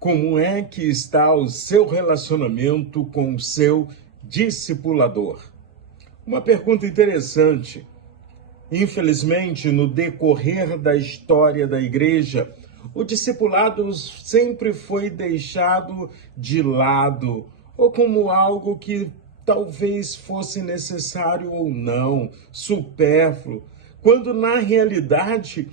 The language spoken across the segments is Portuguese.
Como é que está o seu relacionamento com o seu discipulador? Uma pergunta interessante. Infelizmente, no decorrer da história da igreja, o discipulado sempre foi deixado de lado, ou como algo que talvez fosse necessário ou não, supérfluo, quando na realidade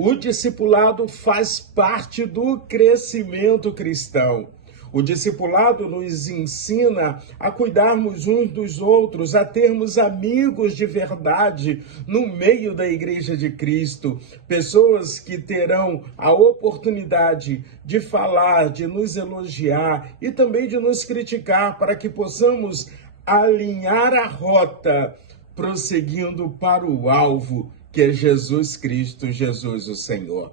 o discipulado faz parte do crescimento cristão. O discipulado nos ensina a cuidarmos uns dos outros, a termos amigos de verdade no meio da Igreja de Cristo. Pessoas que terão a oportunidade de falar, de nos elogiar e também de nos criticar, para que possamos alinhar a rota, prosseguindo para o alvo, que é Jesus Cristo, Jesus o Senhor.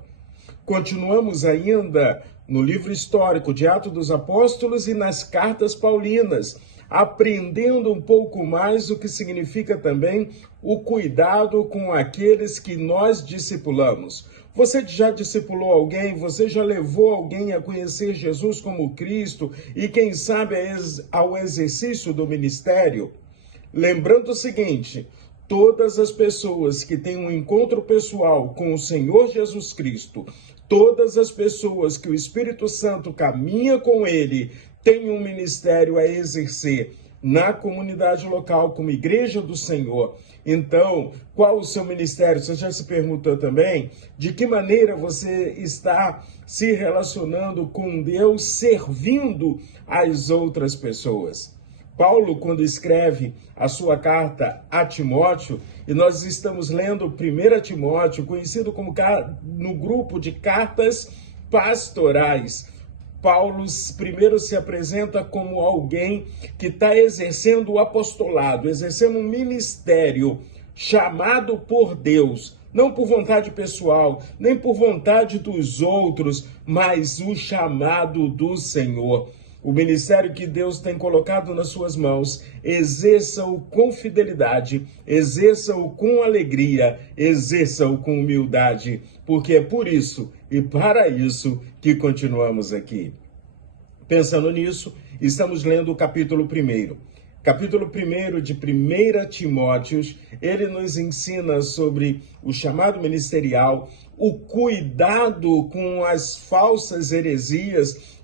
Continuamos ainda no livro histórico de Atos dos Apóstolos e nas cartas paulinas, aprendendo um pouco mais o que significa também o cuidado com aqueles que nós discipulamos. Você já discipulou alguém? Você já levou alguém a conhecer Jesus como Cristo e, quem sabe, ao exercício do ministério? Lembrando o seguinte: todas as pessoas que têm um encontro pessoal com o Senhor Jesus Cristo, todas as pessoas que o Espírito Santo caminha com ele, têm um ministério a exercer na comunidade local, como Igreja do Senhor. Então, qual o seu ministério? Você já se perguntou também de que maneira você está se relacionando com Deus, servindo as outras pessoas? Paulo, quando escreve a sua carta a Timóteo, e nós estamos lendo 1 Timóteo, conhecido como no grupo de cartas pastorais, Paulo primeiro se apresenta como alguém que está exercendo o apostolado, exercendo um ministério chamado por Deus, não por vontade pessoal, nem por vontade dos outros, mas o chamado do Senhor. O ministério que Deus tem colocado nas suas mãos, exerça-o com fidelidade, exerça-o com alegria, exerça-o com humildade, porque é por isso e para isso que continuamos aqui. Pensando nisso, estamos lendo o capítulo 1. Capítulo 1 de 1 Timóteo, ele nos ensina sobre o chamado ministerial, o cuidado com as falsas heresias,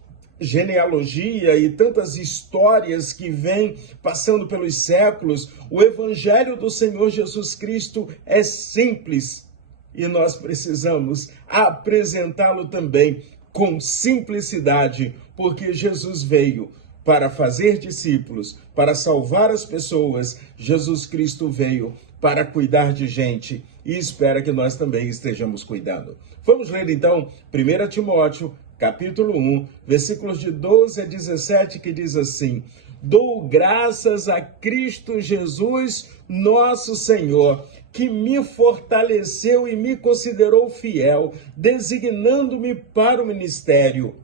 genealogia e tantas histórias que vêm passando pelos séculos. O evangelho do Senhor Jesus Cristo é simples e nós precisamos apresentá-lo também com simplicidade, porque Jesus veio para fazer discípulos, para salvar as pessoas. Jesus Cristo veio para cuidar de gente e espera que nós também estejamos cuidando. Vamos ler então 1 Timóteo, capítulo 1, versículos de 12 a 17, que diz assim: Dou graças a Cristo Jesus, nosso Senhor, que me fortaleceu e me considerou fiel, designando-me para o ministério.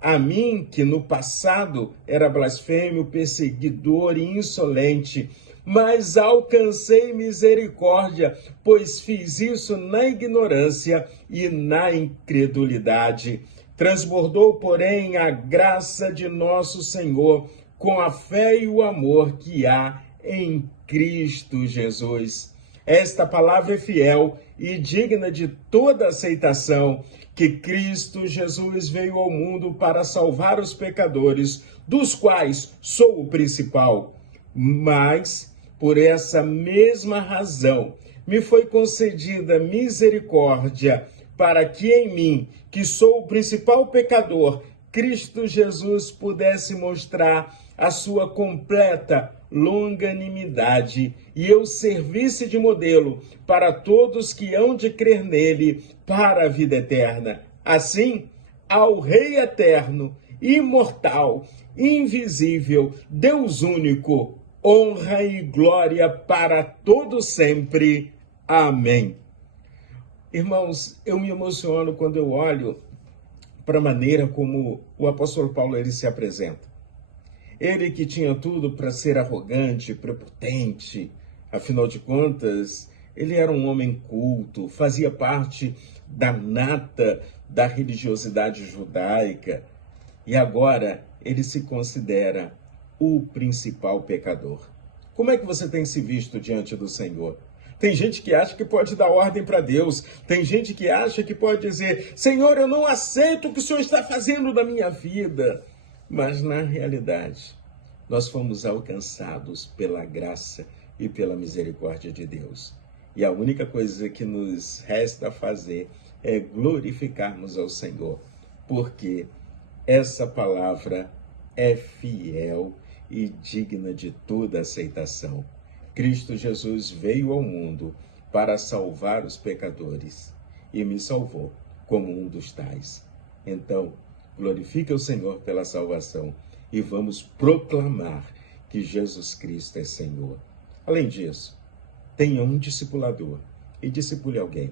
A mim, que no passado era blasfêmio, perseguidor e insolente, mas alcancei misericórdia, pois fiz isso na ignorância e na incredulidade. Transbordou, porém, a graça de nosso Senhor com a fé e o amor que há em Cristo Jesus. Esta palavra é fiel e digna de toda aceitação, que Cristo Jesus veio ao mundo para salvar os pecadores, dos quais sou o principal. Mas, por essa mesma razão, me foi concedida misericórdia, para que em mim, que sou o principal pecador, Cristo Jesus pudesse mostrar a sua completa longanimidade e eu servisse de modelo para todos que hão de crer nele para a vida eterna. Assim, ao Rei eterno, imortal, invisível, Deus único, honra e glória para todo sempre. Amém. Irmãos, eu me emociono quando eu olho para a maneira como o apóstolo Paulo ele se apresenta. Ele que tinha tudo para ser arrogante, prepotente, afinal de contas, ele era um homem culto, fazia parte da nata da religiosidade judaica. e agora ele se considera o principal pecador. Como é que você tem se visto diante do Senhor? Tem gente que acha que pode dar ordem para Deus. Tem gente que acha que pode dizer: Senhor, eu não aceito o que o Senhor está fazendo na minha vida. Mas na realidade, nós fomos alcançados pela graça e pela misericórdia de Deus. E a única coisa que nos resta fazer é glorificarmos ao Senhor, porque essa palavra é fiel e digna de toda aceitação. Cristo Jesus veio ao mundo para salvar os pecadores e me salvou como um dos tais. Então, glorifique o Senhor pela salvação e vamos proclamar que Jesus Cristo é Senhor. Além disso, tenha um discipulador e discipule alguém,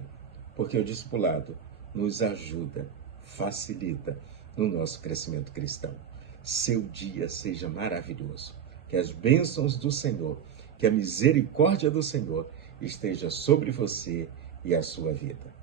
porque o discipulado nos ajuda, facilita no nosso crescimento cristão. Seu dia seja maravilhoso. Que as bênçãos do Senhor, que a misericórdia do Senhor esteja sobre você e a sua vida.